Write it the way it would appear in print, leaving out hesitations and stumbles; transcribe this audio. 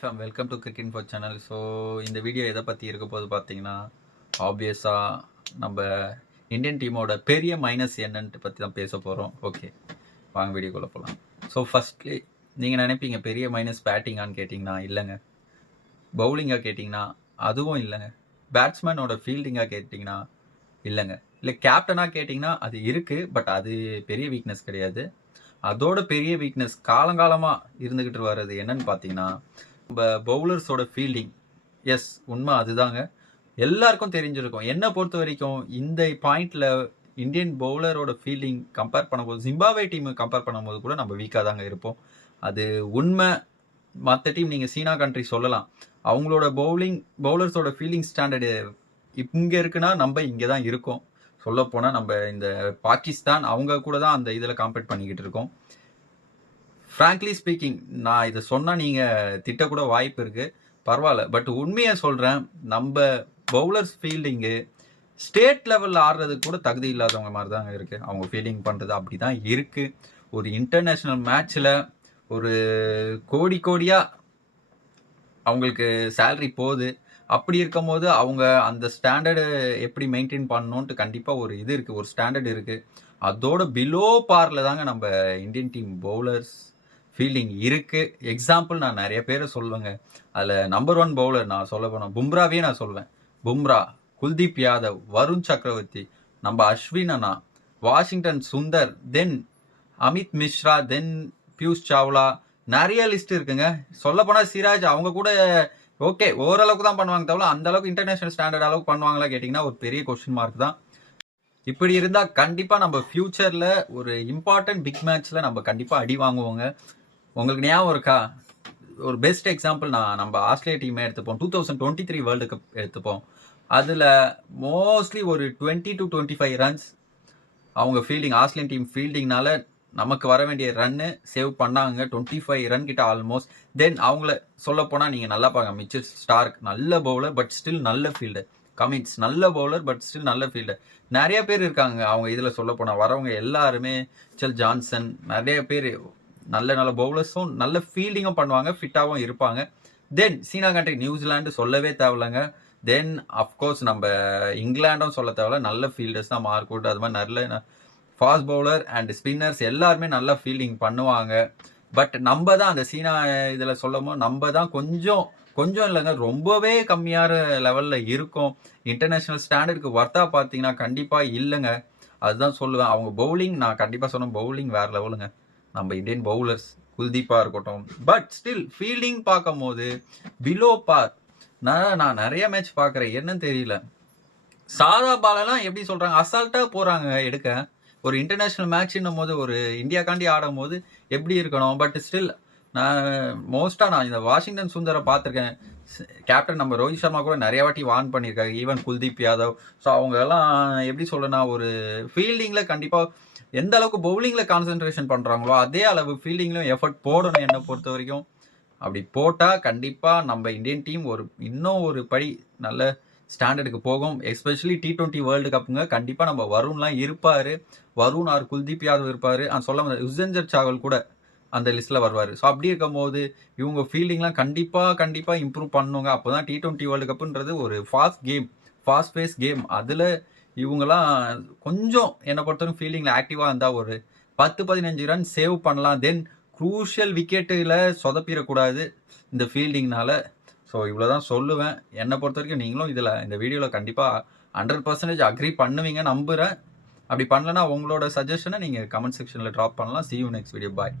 Fame welcome to cricket info channel. So இந்த video எதை பற்றி இருக்க போது பார்த்தீங்கன்னா, ஆப்வியஸாக நம்ம இந்தியன் டீமோட பெரிய மைனஸ் என்னன்ட்டு பற்றி தான் பேச போகிறோம். ஓகே, வாங்க வீடியோக்குள்ளே போகலாம். ஸோ ஃபஸ்ட்லி நீங்கள் நினைப்பீங்க பெரிய மைனஸ் பேட்டிங்கான்னு கேட்டிங்கன்னா இல்லைங்க, பவுலிங்காக கேட்டிங்கன்னா அதுவும் இல்லைங்க, பேட்ஸ்மேனோட ஃபீல்டிங்காக கேட்டிங்கன்னா இல்லைங்க, இல்லை கேப்டனாக கேட்டிங்கன்னா அது இருக்குது, பட் அது பெரிய வீக்னஸ் கிடையாது. அதோட பெரிய வீக்னஸ் காலங்காலமாக இருந்துக்கிட்டு வர்றது என்னன்னு பார்த்தீங்கன்னா, நம்ம பவுலர்ஸோட ஃபீல்டிங். எஸ், உண்மை அதுதாங்க, எல்லாருக்கும் தெரிஞ்சிருக்கும். என்னை பொறுத்த வரைக்கும் இந்த பாயிண்ட்ல இந்தியன் பவுலரோட ஃபீல்டிங் கம்பேர் பண்ணும்போது ஜிம்பாப்வே டீம் கம்பேர் பண்ணும்போது கூட நம்ம வீக்காக தாங்க இருப்போம். அது உண்மை. மற்ற டீம் நீங்கள் சீனா கண்ட்ரி சொல்லலாம், அவங்களோட பவுலர்ஸோட ஃபீல்டிங் ஸ்டாண்டர்டு இங்கே இருக்குன்னா நம்ம இங்கே தான் இருக்கோம். சொல்லப்போனால் நம்ம இந்த பாகிஸ்தான் அவங்க கூட தான் அந்த இதில் காம்பேட் பண்ணிக்கிட்டு இருக்கோம். ஃப்ராங்க்லி ஸ்பீக்கிங், நான் இதை சொன்னால் நீங்கள் திட்டக்கூட வாய்ப்பு இருக்குது, பரவாயில்ல. பட் உண்மையை சொல்கிறேன், நம்ம பவுலர்ஸ் ஃபீல்டிங்கு ஸ்டேட் லெவலில் ஆடுறதுக்கு கூட தகுதி இல்லாதவங்க மாதிரி தாங்க இருக்குது. அவங்க ஃபீல்டிங் பண்ணுறது அப்படி தான் இருக்குது. ஒரு இன்டர்நேஷ்னல் மேட்ச்சில் ஒரு கோடியாக அவங்களுக்கு சேலரி போகுது. அப்படி இருக்கும் போது அவங்க அந்த ஸ்டாண்டர்டு எப்படி மெயின்டைன் பண்ணணுன்ட்டு கண்டிப்பாக ஒரு இது இருக்குது, ஒரு ஸ்டாண்டர்ட் இருக்குது. அதோட பிலோ பார்ல தாங்க நம்ம இந்தியன் டீம் பவுலர்ஸ் ஃபீல்டிங் இருக்குது. எக்ஸாம்பிள் நான் நிறைய பேரை சொல்லுவேங்க. அதில் நம்பர் 1 பவுலர் நான் சொல்ல போனேன், பும்ராவே நான் சொல்லுவேன். பும்ரா, குல்தீப் யாதவ், வருண் சக்கரவர்த்தி, நம்ம அஸ்வின் அண்ணா, வாஷிங்டன் சுந்தர், தென் அமித் மிஸ்ரா, தென் பியூஷ் சாவ்லா, நிறைய லிஸ்ட் இருக்குங்க. சொல்ல போனால் சிராஜ், அவங்க கூட ஓகே ஓரளவுக்கு தான் பண்ணுவாங்க, தவிர அந்த அளவுக்கு இன்டர்நேஷனல் ஸ்டாண்டர்ட் அளவுக்கு பண்ணுவாங்களா கேட்டிங்கன்னா ஒரு பெரிய கொஸ்டின் மார்க் தான். இப்படி இருந்தால் கண்டிப்பாக நம்ம ஃபியூச்சரில் ஒரு இம்பார்ட்டன்ட் பிக் மேட்ச்சில் நம்ம கண்டிப்பாக அடி வாங்குவோங்க. உங்களுக்கு ஞாபகம் இருக்கா, ஒரு பெஸ்ட் எக்ஸாம்பிள் நம்ம ஆஸ்திரேலியா டீமே எடுத்துப்போம். 2023 வேர்ல்டு கப் எடுத்துப்போம். அதில் மோஸ்ட்லி ஒரு 20 to 25 ரன்ஸ் அவங்க ஃபீல்டிங், ஆஸ்திரேலியன் டீம் ஃபீல்டிங்னால நமக்கு வர வேண்டிய ரன்னு சேவ் பண்ணாங்க. 25 ரன் கிட்ட ஆல்மோஸ்ட். தென் அவங்கள சொல்ல போனால் நீங்கள் நல்லா பாருங்க, மிச்சல் ஸ்டார்க் நல்ல பவுலர் பட் ஸ்டில் நல்ல ஃபீல்டர், கமின்ஸ் நல்ல பவுலர் பட் ஸ்டில் நல்ல ஃபீல்டர், நிறைய பேர் இருக்காங்க அவங்க இதில் சொல்ல போனால் வரவங்க எல்லாருமே, மிச்சல் ஜான்சன், நிறைய பேர் நல்ல பவுலர்ஸும் நல்ல ஃபீல்டிங்கும் பண்ணுவாங்க, ஃபிட்டாகவும் இருப்பாங்க. தென் சீனா கண்ட்ரி, நியூசிலாண்டு சொல்லவே தேவையில்லைங்க. தென் அஃப்கோர்ஸ் நம்ம இங்கிலாண்டும் சொல்ல தேவையில்ல, நல்ல ஃபீல்டர்ஸ் தான், மார்க்வுட், அது மாதிரி நல்ல ஃபாஸ்ட் பவுலர் அண்ட் ஸ்பின்னர்ஸ் எல்லாருமே நல்லா ஃபீல்டிங் பண்ணுவாங்க. பட் நம்ம தான் அந்த சீனா இதில் சொல்லும் போது நம்ம தான் கொஞ்சம் இல்லைங்க, ரொம்பவே கம்மியான லெவலில் இருக்கும். இன்டர்நேஷ்னல் ஸ்டாண்டர்டுக்கு ஒர்த்தா பார்த்தீங்கன்னா கண்டிப்பாக இல்லைங்க. அதுதான் சொல்லுவேன். அவங்க பவுலிங், நான் கண்டிப்பாக சொன்னேன், பவுலிங் வேறு லெவலுங்க நம்ம இந்தியன் பவுலர்ஸ், குல்தீப்பாக இருக்கட்டும். பட் ஸ்டில் ஃபீல்டிங் பார்க்கும் போது பிலோ பார். நான் நிறைய மேட்ச் பார்க்குறேன், என்னன்னு தெரியல, சாதா பாலெல்லாம் எப்படி சொல்கிறாங்க, அசால்ட்டாக போகிறாங்க எடுக்க. ஒரு இன்டர்நேஷ்னல் மேட்ச்னும் போது, ஒரு இந்தியாக்காண்டி ஆடும் போது எப்படி இருக்கணும். பட் ஸ்டில் நான் இந்த வாஷிங்டன் சுந்தரை பார்த்துருக்கேன். கேப்டன் நம்ம ரோஹித் சர்மா கூட நிறைய வாட்டி வார்ன் பண்ணியிருக்காங்க, ஈவன் குல்தீப் யாதவ். ஸோ அவங்க எல்லாம் எப்படி சொல்லனா, ஒரு ஃபீல்டிங்கில் கண்டிப்பாக எந்த அளவுக்கு பவுலிங்கில் கான்சென்ட்ரேஷன் பண்ணுறாங்களோ அதே அளவு ஃபீல்டிங்லையும் எஃபர்ட் போடணும் என்னை பொறுத்த வரைக்கும். அப்படி போட்டால் கண்டிப்பாக நம்ம இந்தியன் டீம் இன்னும் ஒரு படி நல்ல ஸ்டாண்டர்டுக்கு போகும். எஸ்பெஷலி T20 வேர்ல்டு கப்புங்க. கண்டிப்பாக நம்ம வருண்லாம் இருப்பார், வருண் ஆர் குல்தீப் யாதவ் இருப்பார். சொல்ல யுஸ்வேந்திர சாகல் கூட அந்த லிஸ்ட்டில் வருவார். ஸோ அப்படி இருக்கும் போது இவங்க ஃபீல்டிங்லாம் கண்டிப்பாக இம்ப்ரூவ் பண்ணுங்க. அப்போ தான் T20 வேர்ல்டு கப்புன்றது ஒரு ஃபாஸ்ட் பேஸ் கேம். அதில் இவங்கெல்லாம் கொஞ்சம் என்னை பொறுத்தவரைக்கும் ஃபீல்டிங்கில் ஆக்டிவாக இருந்தால் ஒரு 10-15 ரன் சேவ் பண்ணலாம். தென் க்ரூஷியல் விக்கெட்டில் சொதப்பிடக்கூடாது இந்த ஃபீல்டிங்னால. ஸோ இவ்வளோ தான் சொல்லுவேன். என்னை பொறுத்த வரைக்கும் நீங்களும் இந்த வீடியோவில் கண்டிப்பாக 100% அக்ரி பண்ணுவீங்க நம்புகிறேன். அப்படி பண்ணலன்னா உங்களோட சஜஷனை நீங்கள் கமெண்ட் செக்ஷனில் ட்ராப் பண்ணலாம். See you next video. Bye.